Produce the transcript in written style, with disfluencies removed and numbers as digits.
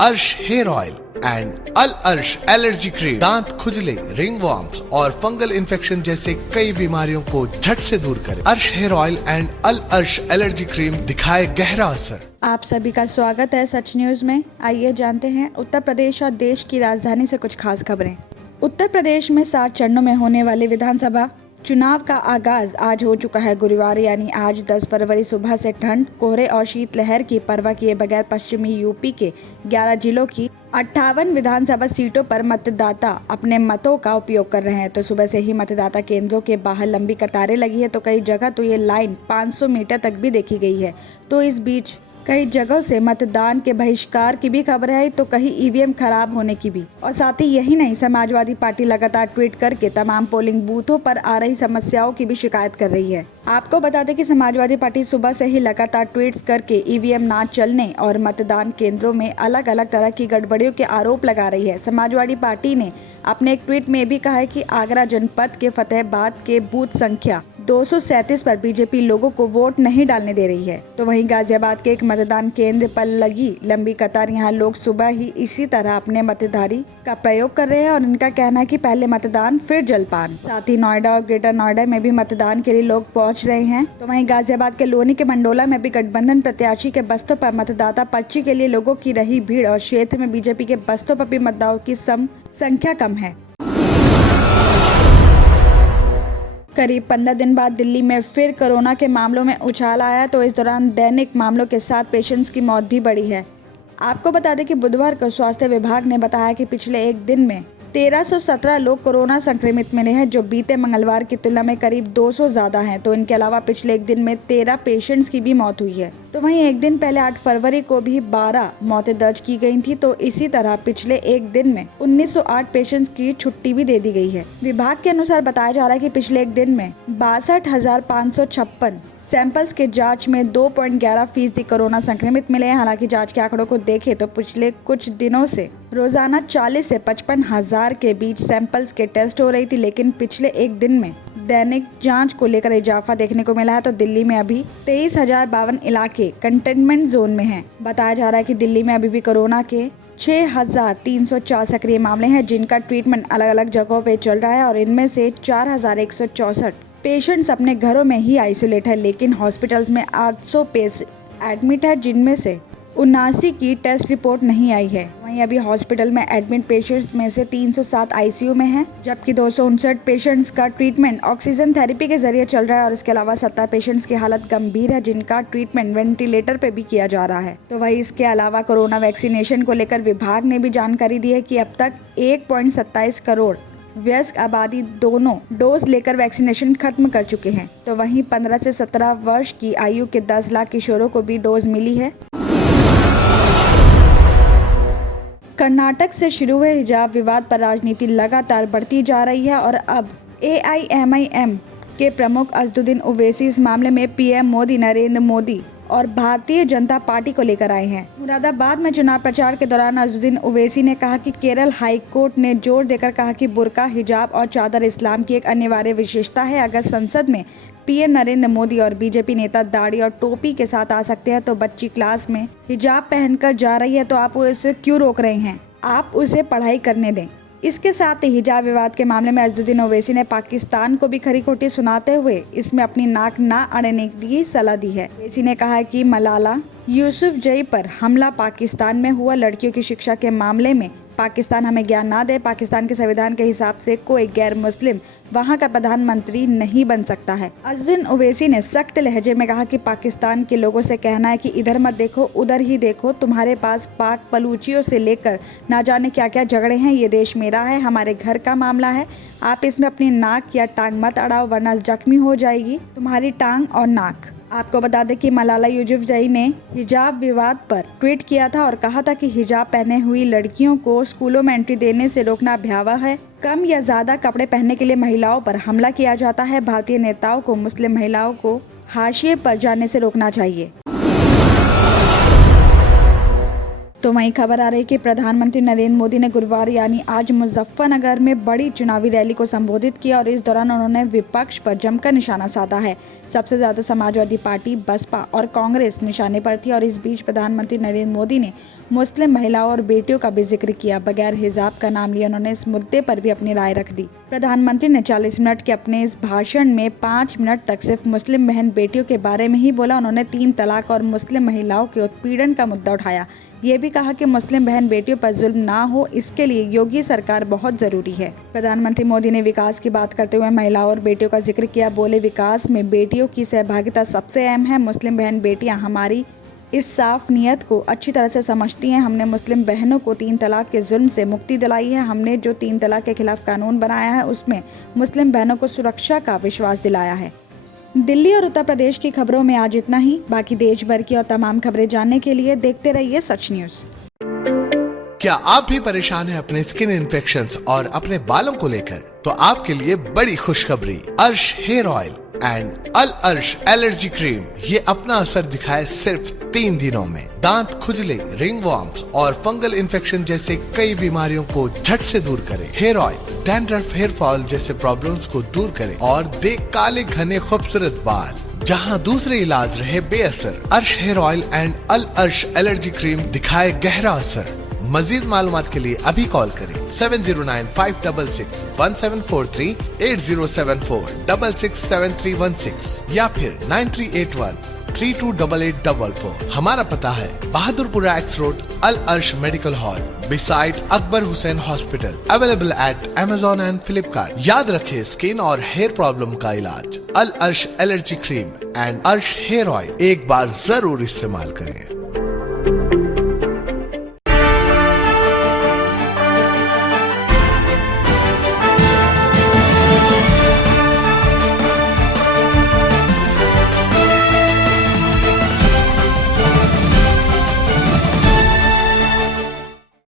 अर्श hair oil and अल अर्श allergy cream दांत खुजले, रिंग वॉर्म्स और फंगल इन्फेक्शन जैसे कई बीमारियों को झट से दूर करे। अर्श हेयर ऑयल एंड अल अर्श एलर्जी क्रीम दिखाए गहरा असर। आप सभी का स्वागत है सच न्यूज में। आइए जानते हैं उत्तर प्रदेश और देश की राजधानी से कुछ खास खबरें। उत्तर प्रदेश में 7 चरणों में होने वाले विधानसभा चुनाव का आगाज आज हो चुका है। गुरुवार यानी आज 10 फरवरी सुबह से ठंड, कोहरे और शीतलहर की परवाह किए बगैर पश्चिमी यूपी के 11 जिलों की 58 विधानसभा सीटों पर मतदाता अपने मतों का उपयोग कर रहे हैं। तो सुबह से ही मतदाता केंद्रों के बाहर लंबी कतारें लगी है, तो कई जगह तो ये लाइन 500 मीटर तक भी देखी गई है। तो इस बीच कई जगहों से मतदान के बहिष्कार की भी खबर है, तो कहीं ईवीएम खराब होने की भी। और साथ ही यही नहीं, समाजवादी पार्टी लगातार ट्वीट करके तमाम पोलिंग बूथों पर आ रही समस्याओं की भी शिकायत कर रही है। आपको बता दें कि समाजवादी पार्टी सुबह से ही लगातार ट्वीट्स करके ईवीएम ना चलने और मतदान केंद्रों में अलग अलग तरह की गड़बड़ियों के आरोप लगा रही है। समाजवादी पार्टी ने अपने एक ट्वीट में भी कहा है कि आगरा जनपद के फतेहाबाद के बूथ संख्या 237 पर बीजेपी लोगों को वोट नहीं डालने दे रही है। तो वहीं गाजियाबाद के एक मतदान केंद्र पर लगी लंबी कतार, यहाँ लोग सुबह ही इसी तरह अपने मतदारी का प्रयोग कर रहे हैं और इनका कहना है कि पहले मतदान फिर जलपान। साथ ही नोएडा और ग्रेटर नोएडा में भी मतदान के लिए लोग पहुंच रहे हैं। तो वहीं गाजियाबाद के लोनी के मंडोला में भी गठबंधन प्रत्याशी के बस्तों पर मतदाता पर्ची के लिए लोगों की रही भीड़ और क्षेत्र में बीजेपी के बस्तों पर भी मतदाताओं की संख्या कम है। करीब 15 दिन बाद दिल्ली में फिर कोरोना के मामलों में उछाल आया, तो इस दौरान दैनिक मामलों के साथ पेशेंट्स की मौत भी बढ़ी है। आपको बता दें कि बुधवार को स्वास्थ्य विभाग ने बताया कि पिछले एक दिन में 1317 लोग कोरोना संक्रमित मिले हैं, जो बीते मंगलवार की तुलना में करीब 200 ज्यादा हैं। तो इनके अलावा पिछले एक दिन में 13 पेशेंट्स की भी मौत हुई है। तो वहीं एक दिन पहले 8 फरवरी को भी 12 मौतें दर्ज की गई थी। तो इसी तरह पिछले एक दिन में 1908 पेशेंट्स की छुट्टी भी दे दी गई है। विभाग के अनुसार बताया जा रहा है कि पिछले एक दिन में 62,556 सैंपल्स के जांच में 2.11% कोरोना संक्रमित मिले हैं। हालांकि जांच के आंकड़ों को देखें तो पिछले कुछ दिनों से रोजाना 40 से 55,000 के बीच सैंपल्स के टेस्ट हो रही थी, लेकिन पिछले एक दिन में दैनिक जांच को लेकर इजाफा देखने को मिला है। तो दिल्ली में अभी 23,052 इलाके कंटेनमेंट जोन में हैं। बताया जा रहा है कि दिल्ली में अभी भी कोरोना के 6,304 सक्रिय मामले हैं, जिनका ट्रीटमेंट अलग अलग जगहों पे चल रहा है और इनमें से 4,164 पेशेंट्स अपने घरों में ही आइसोलेट है, लेकिन हॉस्पिटल्स में 800 पेशेंट एडमिट है, जिनमें से 79 की टेस्ट रिपोर्ट नहीं आई है। वहीं अभी हॉस्पिटल में एडमिट पेशेंट्स में से 307 आईसीयू में हैं, जबकि 259 पेशेंट्स का ट्रीटमेंट ऑक्सीजन थेरेपी के जरिए चल रहा है और इसके अलावा 70 पेशेंट्स की हालत गंभीर है, जिनका ट्रीटमेंट वेंटिलेटर पे भी किया जा रहा है। तो वहीं इसके अलावा कोरोना वैक्सीनेशन को लेकर विभाग ने भी जानकारी दी है कि अब तक 1.27 करोड़ वयस्क आबादी दोनों डोज लेकर वैक्सीनेशन खत्म कर चुके हैं। तो वहीं 15 से 17 वर्ष की आयु के 10 लाख किशोरों को भी डोज मिली है। कर्नाटक से शुरू हुए हिजाब विवाद पर राजनीति लगातार बढ़ती जा रही है और अब AIMIM के प्रमुख असदुद्दीन ओवैसी इस मामले में पीएम मोदी, नरेंद्र मोदी और भारतीय जनता पार्टी को लेकर आए हैं। मुरादाबाद में चुनाव प्रचार के दौरान असदुद्दीन ओवैसी ने कहा कि केरल हाई कोर्ट ने जोर देकर कहा कि बुर्का, हिजाब और चादर इस्लाम की एक अनिवार्य विशेषता है। अगर संसद में पीएम नरेंद्र मोदी और बीजेपी नेता दाढ़ी और टोपी के साथ आ सकते हैं, तो बच्ची क्लास में हिजाब पहनकर जा रही है, तो आप उसे क्यों रोक रहे हैं? आप उसे पढ़ाई करने दें। इसके साथ ही हिजाब विवाद के मामले में असदुद्दीन ओवैसी ने पाकिस्तान को भी खरी खोटी सुनाते हुए इसमें अपनी नाक ना अड़ने की सलाह दी है। ओवैसी ने कहा है कि मलाला यूसुफजई पर हमला पाकिस्तान में हुआ। लड़कियों की शिक्षा के मामले में पाकिस्तान हमें ज्ञान ना दे। पाकिस्तान के संविधान के हिसाब से कोई गैर मुस्लिम वहां का प्रधानमंत्री नहीं बन सकता है। असदुद्दीन ओवैसी ने सख्त लहजे में कहा कि पाकिस्तान के लोगों से कहना है कि इधर मत देखो, उधर ही देखो। तुम्हारे पास पाक बलूचियों से लेकर ना जाने क्या क्या झगड़े हैं। ये देश मेरा है, हमारे घर का मामला है। आप इसमें अपनी नाक या टांग मत अड़ाओ, वरना जख्मी हो जाएगी तुम्हारी टांग और नाक। आपको बता दें कि मलाला यूसुफजई ने हिजाब विवाद पर ट्वीट किया था और कहा था कि हिजाब पहने हुई लड़कियों को स्कूलों में एंट्री देने से रोकना भयावह है। कम या ज्यादा कपड़े पहनने के लिए महिलाओं पर हमला किया जाता है। भारतीय नेताओं को मुस्लिम महिलाओं को हाशिए पर जाने से रोकना चाहिए। तो वहीं खबर आ रही कि प्रधानमंत्री नरेंद्र मोदी ने गुरुवार यानी आज मुजफ्फरनगर में बड़ी चुनावी रैली को संबोधित किया और इस दौरान उन्होंने विपक्ष पर जमकर निशाना साधा है। सबसे ज्यादा समाजवादी पार्टी, बसपा और कांग्रेस निशाने पर थी और इस बीच प्रधानमंत्री नरेंद्र मोदी ने मुस्लिम महिलाओं और बेटियों का भी जिक्र किया। बगैर हिजाब का नाम लिया उन्होंने इस मुद्दे पर भी अपनी राय रख दी। प्रधानमंत्री ने 40 मिनट के अपने इस भाषण में 5 मिनट तक सिर्फ मुस्लिम बहन बेटियों के बारे में ही बोला। उन्होंने 3 तलाक और मुस्लिम महिलाओं के उत्पीड़न का मुद्दा उठाया। ये भी कहा कि मुस्लिम बहन बेटियों पर जुल्म ना हो, इसके लिए योगी सरकार बहुत जरूरी है। प्रधानमंत्री मोदी ने विकास की बात करते हुए महिलाओं और बेटियों का जिक्र किया। बोले, विकास में बेटियों की सहभागिता सबसे अहम है। मुस्लिम बहन बेटियां हमारी इस साफ नीयत को अच्छी तरह से समझती हैं। हमने मुस्लिम बहनों को 3 तलाक के जुल्म से मुक्ति दिलाई है। हमने जो 3 तलाक के खिलाफ कानून बनाया है उसमें मुस्लिम बहनों को सुरक्षा का विश्वास दिलाया है। दिल्ली और उत्तर प्रदेश की खबरों में आज इतना ही। बाकी देश भर की और तमाम खबरें जानने के लिए देखते रहिए सच न्यूज। क्या आप भी परेशान हैं अपने स्किन इन्फेक्शंस और अपने बालों को लेकर? तो आपके लिए बड़ी खुशखबरी, अर्श हेयर ऑयल एंड अल अर्श एलर्जी क्रीम ये अपना असर दिखाए सिर्फ 3 दिनों में। दांत खुजले, रिंगवॉर्म्स और फंगल इन्फेक्शन जैसे कई बीमारियों को झट से दूर करे। Hair oil dandruff, hair fall जैसे प्रॉब्लम्स को दूर करे और दे काले घने खूबसूरत बाल। जहां दूसरे इलाज रहे बेअसर, अर्श हेयर ऑयल एंड अल अर्श एलर्जी क्रीम दिखाए गहरा असर। मजीद मालूमात के लिए अभी कॉल करें 7095661743, 8074667316 या फिर 9381328844। हमारा पता है बहादुरपुरा एक्स रोड, अल अर्श medical hall, beside Akbar Hussain hospital. Available at Amazon and Flipkart। याद रखें, स्किन और हेयर प्रॉब्लम का इलाज अल अर्श एलर्जी क्रीम एंड अर्श हेयर ऑयल एक बार जरूर इस्तेमाल करें।